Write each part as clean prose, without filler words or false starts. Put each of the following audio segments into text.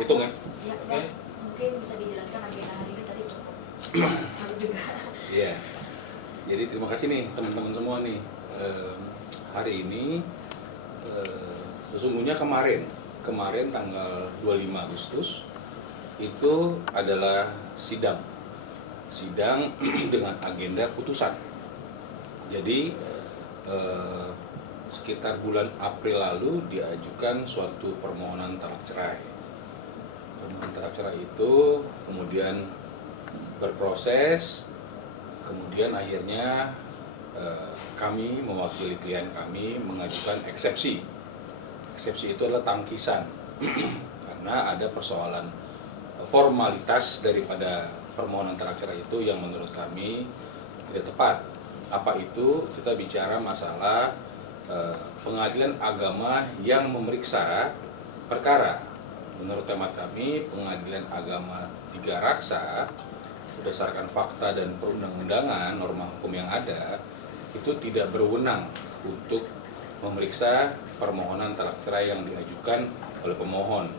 Hitung ya? Ya, Oke. mungkin bisa dijelaskan agenda hari ini tadi cukup. Lalu juga. Iya. Jadi terima kasih nih teman-teman semua nih. Hari ini sesungguhnya kemarin tanggal 25 Agustus itu adalah sidang dengan agenda putusan. Jadi sekitar bulan April lalu diajukan suatu permohonan talak cerai. Permohonan talak cerai itu kemudian berproses, kemudian akhirnya kami mewakili klien kami mengajukan eksepsi. Eksepsi itu adalah tangkisan karena ada persoalan formalitas daripada permohonan talak cerai itu yang menurut kami tidak tepat. Apa itu? Kita bicara masalah pengadilan agama yang memeriksa perkara. Menurut hemat kami, pengadilan agama Tiga Raksa berdasarkan fakta dan perundang-undangan norma hukum yang ada itu tidak berwenang untuk memeriksa permohonan talak cerai yang diajukan oleh pemohon.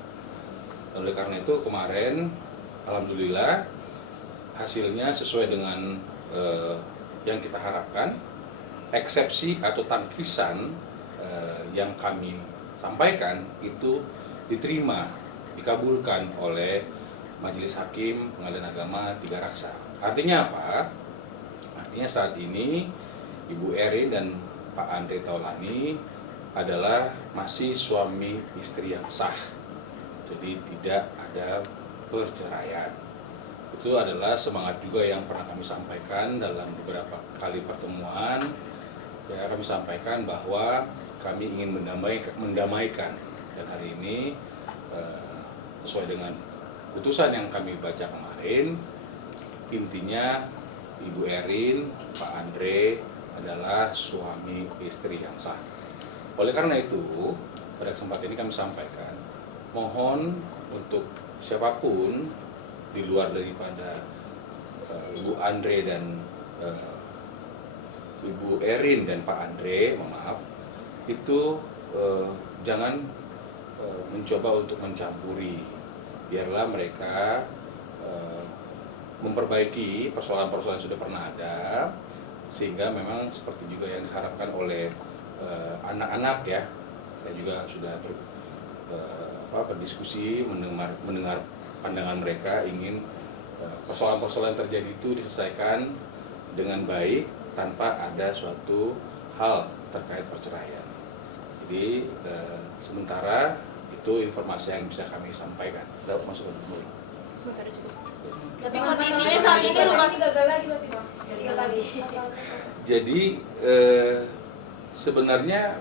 Oleh karena itu kemarin alhamdulillah hasilnya sesuai dengan yang kita harapkan. Eksepsi atau tangkisan yang kami sampaikan itu diterima, dikabulkan oleh Majelis Hakim Pengadilan Agama Tiga Raksa. Artinya apa? Artinya saat ini Ibu Erin dan Pak Andre Taulani adalah masih suami istri yang sah. Jadi tidak ada perceraian. Itu adalah semangat juga yang pernah kami sampaikan dalam beberapa kali pertemuan. Ya, kami sampaikan bahwa kami ingin mendamaikan dan hari ini sesuai dengan putusan yang kami baca kemarin, intinya Ibu Erin, Pak Andre adalah suami istri yang sah. Oleh karena itu, pada kesempatan ini kami sampaikan, mohon untuk siapapun di luar daripada Ibu Andre dan Ibu Erin dan Pak Andre, maaf, itu jangan mencoba untuk mencampuri. Biarlah mereka memperbaiki persoalan-persoalan yang sudah pernah ada, sehingga memang seperti juga yang diharapkan oleh anak-anak ya. Saya juga sudah berdiskusi, mendengar pandangan mereka, ingin persoalan-persoalan yang terjadi itu diselesaikan dengan baik tanpa ada suatu hal terkait perceraian. Jadi sementara itu informasi yang bisa kami sampaikan. Dapat masuk ke dulu. Sebentar cukup. Tapi kondisinya saat ini rumah gagal lagi berarti Bang. Gagal lagi. Jadi sebenarnya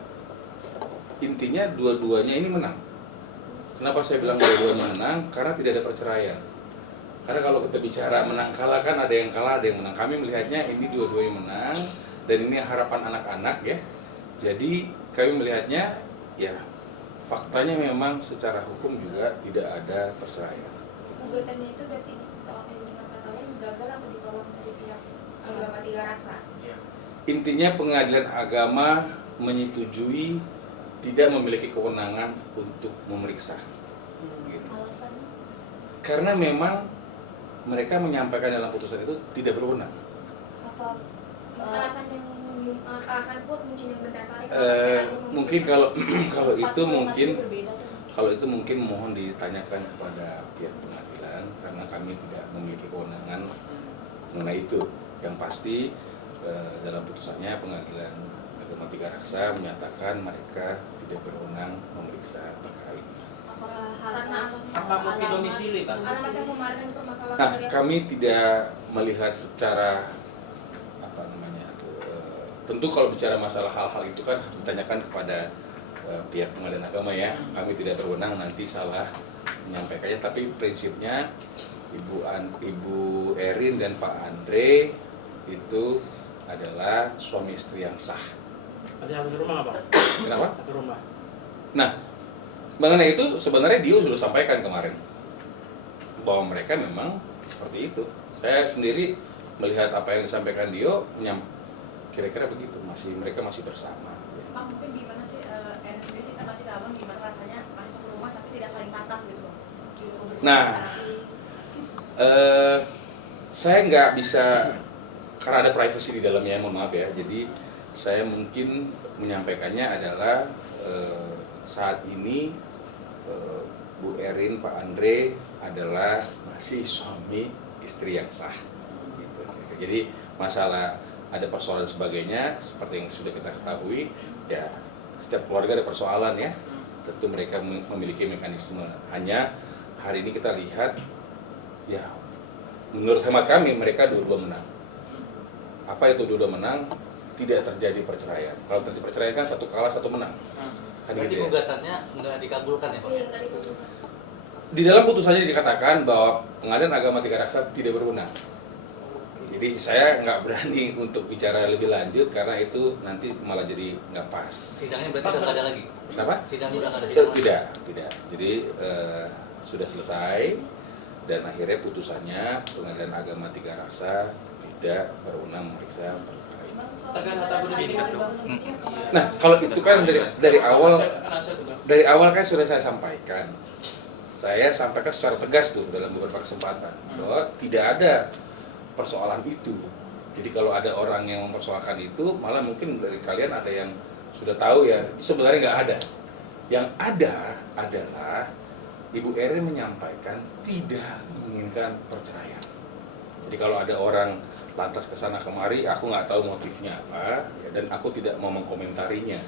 intinya dua-duanya ini menang. Kenapa saya bilang dua-duanya menang? Karena tidak ada perceraian. Karena kalau kita bicara menang kalah kan ada yang kalah, ada yang menang. Kami melihatnya ini dua-duanya menang dan ini harapan anak-anak ya. Jadi kami melihatnya ya faktanya memang secara hukum juga tidak ada perceraian. Gugatannya itu berarti ditolak dengan kata lain gagal atau ditolak dari pihak agama Tiga Raksa? Intinya pengadilan agama menyetujui tidak memiliki kewenangan untuk memeriksa. Gitu. Alasan? Karena memang mereka menyampaikan dalam putusan itu tidak berwenang. Apa alasan yang alasan kuat mungkin yang berdasarkan Mungkin kalau itu mungkin mohon ditanyakan kepada pihak pengadilan karena kami tidak memiliki kewenangan mengenai itu. Yang pasti dalam putusannya Pengadilan Agama Tiga Raksa menyatakan mereka tidak berwenang memeriksa perkara ini. Apa mungkin domisili, Pak? Alamat yang kemarin permasalahan Nah, kami tidak melihat secara tentu kalau bicara masalah hal-hal itu kan harus ditanyakan kepada pihak pengadilan agama ya. Kami tidak berwenang nanti salah menyampaikannya, tapi prinsipnya Ibu Erin dan Pak Andre itu adalah suami istri yang sah. Ada satu rumah apa? Kenapa? Satu rumah. Nah, mengenai itu sebenarnya Dio sudah sampaikan kemarin bahwa mereka memang seperti itu. Saya sendiri melihat apa yang disampaikan Dio, kira-kira begitu, mereka masih bersama. Pak, mungkin gimana sih NSB kita masih tahu gimana rasanya masih satu rumah tapi tidak saling tatap gitu. Nah, saya nggak bisa karena ada privacy di dalamnya, mohon maaf ya. Jadi saya mungkin menyampaikannya adalah saat ini Bu Erin, Pak Andre adalah masih suami istri yang sah. Gitu. Jadi masalah ada persoalan sebagainya seperti yang sudah kita ketahui, ya setiap keluarga ada persoalan ya. Tentu mereka memiliki mekanisme. Hanya hari ini kita lihat, ya menurut hemat kami mereka dua-dua menang. Apa itu dua-dua menang? Tidak terjadi perceraian. Kalau terjadi perceraian kan satu kalah satu menang. Kan Berarti gitu ya. gugatannya nggak dikabulkan ya Pak? Iya, tadi itu. Di dalam putusannya dikatakan bahwa Pengadilan Agama Tiga Raksa tidak berwenang. Jadi saya nggak berani untuk bicara lebih lanjut karena itu nanti malah jadi nggak pas. Sidangnya berarti udah nggak ada lagi? Kenapa? Sidang udah nggak ada sidang lagi? Tidak. Jadi sudah selesai dan akhirnya putusannya Pengadilan Agama Tiga Raksa tidak berwenang memeriksa perkara ini. Tekan atau bunuh diri kan dong? Nah, kalau itu kan dari awal kan sudah saya sampaikan. Saya sampaikan secara tegas tuh dalam beberapa kesempatan bahwa tidak ada persoalan itu. Jadi kalau ada orang yang mempersoalkan itu, malah mungkin dari kalian ada yang sudah tahu ya, itu sebenarnya nggak ada. Yang ada adalah Ibu Erin menyampaikan tidak menginginkan perceraian. Jadi kalau ada orang lantas ke sana kemari, aku nggak tahu motifnya apa, ya, dan aku tidak mau mengkomentarinya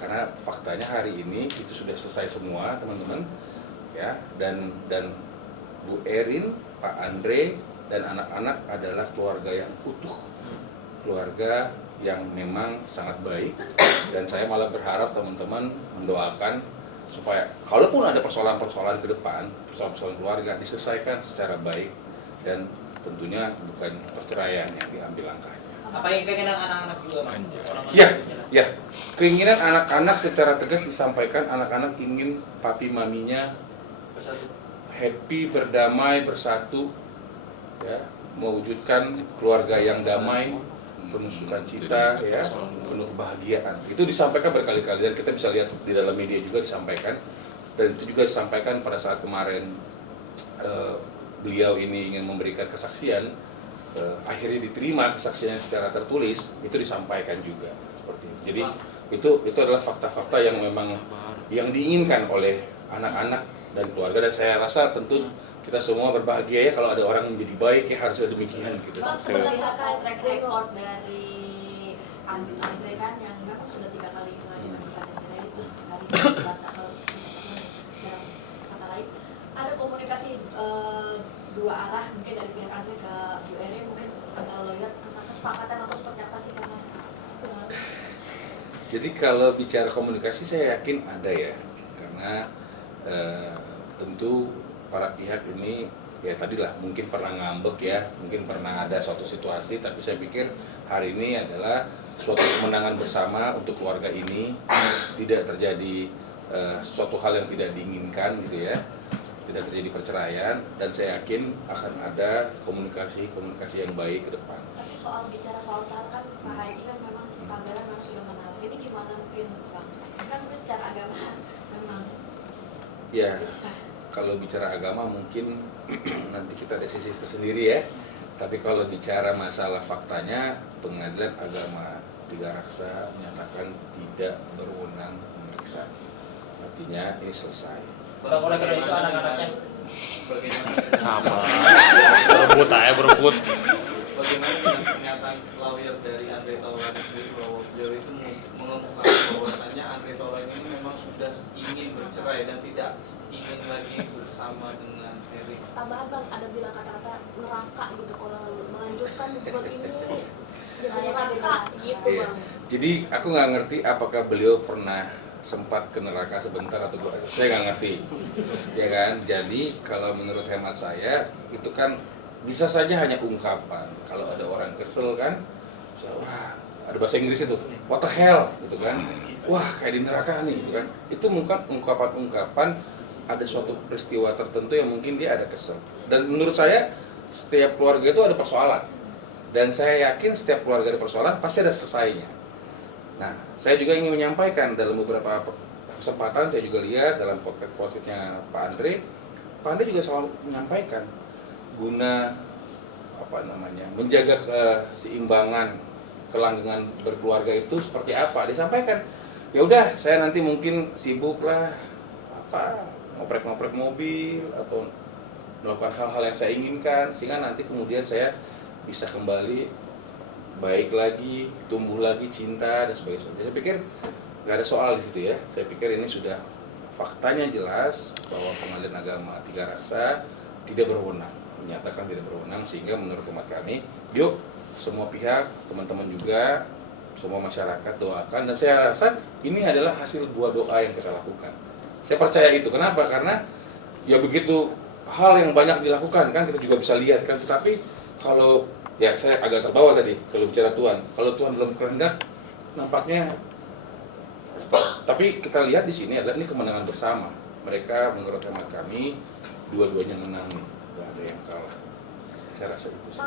karena faktanya hari ini itu sudah selesai semua teman-teman, ya, dan Bu Erin, Pak Andre dan anak-anak adalah keluarga yang utuh, keluarga yang memang sangat baik, dan saya malah berharap teman-teman mendoakan supaya kalaupun ada persoalan-persoalan ke depan, persoalan-persoalan keluarga diselesaikan secara baik dan tentunya bukan perceraian yang diambil langkahnya. Apa yang keinginan anak-anak juga Pak? Ya, keinginan anak-anak secara tegas disampaikan, anak-anak ingin papi maminya Bersatu. happy, berdamai, bersatu, ya, mewujudkan keluarga yang damai, penuh sukacita, ya, penuh kebahagiaan. Itu disampaikan berkali-kali dan kita bisa lihat di dalam media juga disampaikan, dan itu juga disampaikan pada saat kemarin beliau ini ingin memberikan kesaksian, akhirnya diterima kesaksiannya secara tertulis, itu disampaikan juga seperti itu. Jadi itu adalah fakta-fakta yang memang yang diinginkan oleh anak-anak dan keluarga, dan saya rasa tentu kita semua berbahagia ya kalau ada orang menjadi baik ya, harusnya demikian gitu. Bang, sebenarnya track record dari Andre kan yang memang sudah 3 kali mengajukan pertanyaan cerai, terus hari ini dibantah kalau dalam kata lain ada komunikasi dua arah mungkin dari pihak Andre ke Bu Erin, mungkin antara lawyer tentang kesepakatan atau seperti apa sih karena Jadi kalau bicara komunikasi saya yakin ada ya, karena tentu para pihak ini ya tadilah mungkin pernah ngambek ya, mungkin pernah ada suatu situasi, tapi saya pikir hari ini adalah suatu kemenangan bersama untuk keluarga ini, tidak terjadi suatu hal yang tidak diinginkan gitu ya, tidak terjadi perceraian, dan saya yakin akan ada komunikasi yang baik ke depan. tapi bicara soal kan Pak Haji kan memang Pak Bella memang sudah menang, ini gimana mungkin Bang? Kan tapi secara agama memang Ya, bisa. kalau bicara agama mungkin nanti kita ada sisi tersendiri ya. Tapi kalau bicara masalah faktanya, Pengadilan Agama Tiga Raksa menyatakan tidak berwenang memeriksa. Artinya ini selesai. Bang, oleh karena itu anak-anaknya Sama. Berebut. Bagaimana dengan pernyataan lawyer dari Andre Taulani sendiri bahwa beliau itu mengemukakan bahwasannya Andre Taulani ini memang sudah ingin bercerai dan tidak ingin lagi bersama dengan Erin. Tambahan Bang, ada bilang kata-kata neraka gitu kalau melanjutkan hubungan ini jadi neraka gitu Iya. Bang. Jadi aku nggak ngerti apakah beliau pernah sempat ke neraka sebentar atau gua, saya nggak ngerti, ya kan. Jadi kalau menurut hemat saya itu kan bisa saja hanya ungkapan. Kalau ada orang kesel kan, wah ada bahasa Inggris itu, what the hell gitu kan, wah kayak di neraka nih gitu kan. Itu mungkin ungkapan-ungkapan ada suatu peristiwa tertentu yang mungkin dia ada kesel. Dan menurut saya setiap keluarga itu ada persoalan, dan saya yakin setiap keluarga ada persoalan pasti ada selesainya. Nah, saya juga ingin menyampaikan dalam beberapa kesempatan, saya juga lihat dalam podcastnya Pak Andre, Pak Andre juga selalu menyampaikan guna menjaga keseimbangan kelanggengan berkeluarga itu seperti apa. Disampaikan, ya udah saya nanti mungkin sibuk lah ngoprek-ngoprek mobil atau melakukan hal-hal yang saya inginkan sehingga nanti kemudian saya bisa kembali baik lagi, tumbuh lagi, cinta dan sebagainya. Saya pikir nggak ada soal di situ ya. Saya pikir ini sudah faktanya jelas bahwa Pengadilan Agama Tiga Raksa tidak berwenang, menyatakan tidak berwenang, sehingga menurut hemat kami, yuk semua pihak, teman-teman juga, semua masyarakat doakan, dan saya rasa ini adalah hasil buah doa yang kita lakukan. Saya percaya itu. Kenapa? Karena ya begitu hal yang banyak dilakukan kan kita juga bisa lihat kan, tetapi kalau ya saya agak terbawa tadi kalau bicara Tuhan. Kalau Tuhan belum kehendak nampaknya, tapi kita lihat di sini adalah ini kemenangan bersama. Mereka menurut hemat kami dua-duanya menang nih, nggak ada yang kalah. Saya rasa itu sih.